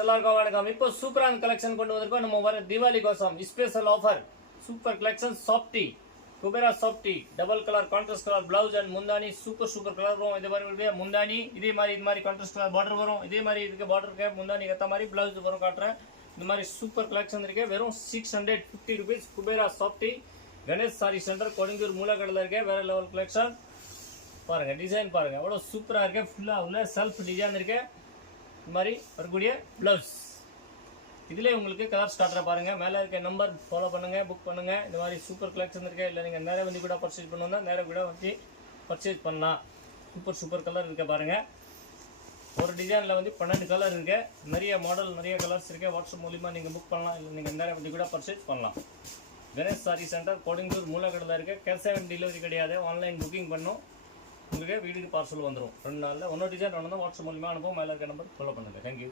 எல்லாருக்கும் வணக்கம். இப்போ சூப்பரான கலெக்ஷன் கொண்டு வந்திருக்கோம். நம்ம வர தீபாவளி கோசம் special offer super collection softy Kubera softy double colour contrast colour blouse and முந்தானி சூப்பர் கலர் வரும். இதே மாதிரி முந்தானி இது மாதிரி கான்ட்ராஸ்ட் கலர் பார்டர் வரும். இதே மாதிரி இதுக்கு பார்டர் முந்தானி ஏற்ற மாதிரி பிளவுஸ் வரும். காட்டுறேன். இந்த மாதிரி சூப்பர் கலெக்ஷன் இருக்கு. வெறும் 650 rupees Kubera softy Ganesh sari centre Kodungaiyur மூலக்கடல இருக்கு. வேற லெவல் கலெக்ஷன் பாருங்க. டிசைன் பாருங்க எவ்வளவு சூப்பரா இருக்கு. ஃபுல்லா உள்ள செல்ஃப் டிசைன் இருக்கு. இந்த மாதிரி வரக்கூடிய பிளவுஸ் இதுலேயே உங்களுக்கு கலர் ஸ்டார்டரை பாருங்கள். மேலே இருக்க நம்பர் ஃபாலோ பண்ணுங்கள், புக் பண்ணுங்கள். இந்த மாதிரி சூப்பர் கலெக்ஷன் இருக்குது. இல்லை நீங்கள் நேராக வந்து கூட பர்ச்சேஸ் பண்ணுவோம்னா நேராக கூட வந்து பர்ச்சேஸ் பண்ணலாம். சூப்பர் கலர் இருக்க பாருங்கள். ஒரு டிசைனில் வந்து 12 கலர் இருக்குது. நிறைய மாடல் நிறைய கலர்ஸ் இருக்குது. வாட்ஸ்அப் மூலிமா நீங்கள் புக் பண்ணலாம். இல்லை நீங்கள் நேராக வந்து கூட பர்ச்சேஸ் பண்ணலாம். கணேஷ் சாரி சென்டர் கொடுங்கூர் மூலக்கடலை இருக்குது. கேஷ் ஆன் டெலிவரி கிடையாது. ஆன்லைன் புக்கிங் பண்ணும். உங்களுக்கு வீட்டுக்கு பார்சல் வந்துடும். 2 நாளில். இன்னொரு டிசைன் வேணும் தான் வாட்ஸ்அப் மூலிமா அனுப்பும். மேலே இருக்க நம்பர் ஃபாலோ பண்ணுங்கள். தேங்க்யூ.